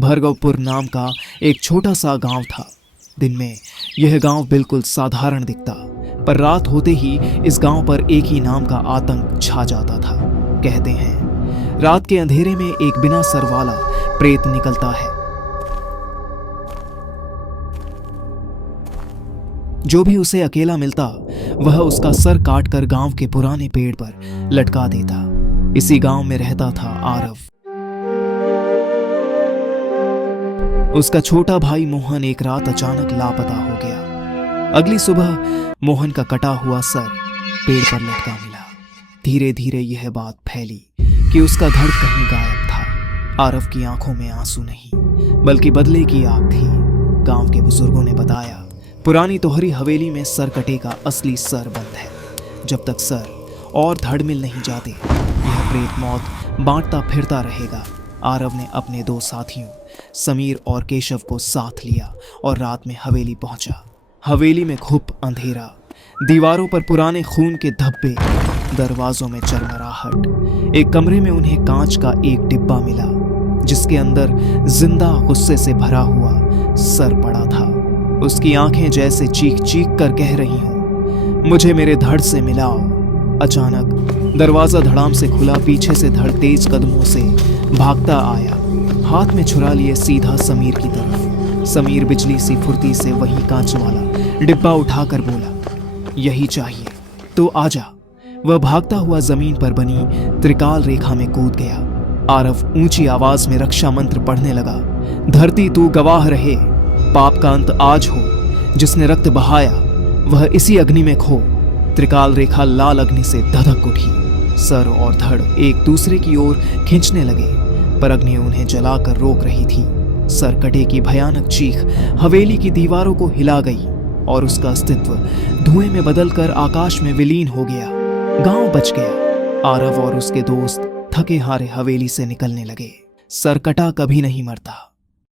भार्गवपुर नाम का एक छोटा सा गांव था। दिन में यह गांव बिल्कुल साधारण दिखता, पर रात होते ही इस गांव पर एक ही नाम का आतंक छा जाता था। कहते हैं रात के अंधेरे में एक बिना सर वाला प्रेत निकलता है। जो भी उसे अकेला मिलता वह उसका सर काटकर गांव के पुराने पेड़ पर लटका देता। इसी गांव में रहता था आरव। उसका छोटा भाई मोहन एक रात अचानक लापता हो गया। अगली सुबह मोहन का कटा हुआ सर पेड़ पर लटका मिला। धीरे धीरे यह बात फैली कि उसका धड़ कहीं गायब था। आरव की आंखों में आंसू नहीं बल्कि बदले की आग थी। गांव के बुजुर्गों ने बताया, पुरानी तोहरी हवेली में सर कटे का असली सर बंद है। जब तक सर और धड़ मिल नहीं जाते यह प्रेत मौत बांटता फिरता रहेगा। आरव ने अपने दो साथियों समीर और केशव को साथ लिया और रात में हवेली पहुंचा। हवेली में घुप अंधेरा, दीवारों पर पुराने खून के धब्बे, दरवाजों में चरमराहट। एक कमरे में उन्हें कांच का एक डिब्बा मिला जिसके अंदर जिंदा गुस्से से भरा हुआ सर पड़ा था। उसकी आंखें जैसे चीख चीख कर कह रही हों, मुझे मेरे धड़ से मिलाओ। अचानक दरवाजा धड़ाम से खुला। पीछे से धड़ तेज कदमों से भागता आया, हाथ में छुरा लिए सीधा समीर की तरफ। समीर बिजली सी फुर्ती से वही कांच वाला डिब्बा उठाकर बोला, यही चाहिए तो आजा। वह भागता हुआ जमीन पर बनी त्रिकाल रेखा में कूद गया। आरव ऊंची आवाज में रक्षा मंत्र पढ़ने लगा, धरती तू गवाह रहे, पाप का अंत आज हो। जिसने रक्त बहाया वह इसी अग्नि में खो। त्रिकाल रेखा लाल अग्नि से धधक उठी। सर और धड़ एक दूसरे की ओर खींचने लगे, पर अग्नि उन्हें जलाकर रोक रही थी। सर कटे की भयानक चीख हवेली की दीवारों को हिला गई और उसका अस्तित्व धुएं में बदलकर आकाश में विलीन हो गया। गांव बच गया। आरव और उसके दोस्त थके हारे हवेली से निकलने लगे। सर कटा कभी नहीं मरता।